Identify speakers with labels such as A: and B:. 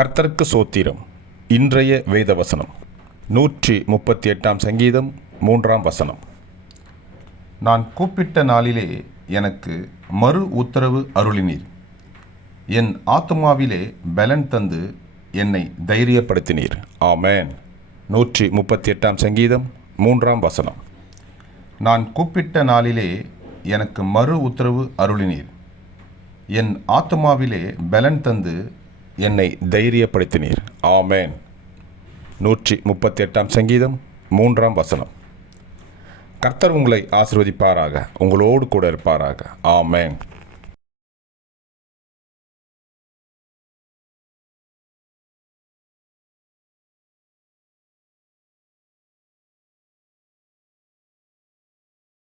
A: கர்த்தருக்கு சோத்திரம். இன்றைய வேத வசனம் நூற்றி முப்பத்தி எட்டாம் சங்கீதம் மூன்றாம் வசனம். நான் கூப்பிட்ட நாளிலே எனக்கு மறு உத்தரவு அருளினீர். என் ஆத்துமாவிலே பலன் தந்து என்னை தைரியப்படுத்தினீர். ஆமென். நூற்றி முப்பத்தி எட்டாம் சங்கீதம் மூன்றாம் வசனம். நான் கூப்பிட்ட நாளிலே எனக்கு மறு உத்தரவு அருளினீர். என் ஆத்துமாவிலே பலன் தந்து என்னை தைரியப்படுத்தினீர். ஆமேன். நூற்றி முப்பத்தி எட்டாம் சங்கீதம் மூன்றாம் வசனம். கர்த்தர் உங்களை ஆசிர்வதிப்பாராக உங்களோடு கூட இருப்பாராக. ஆமேன்.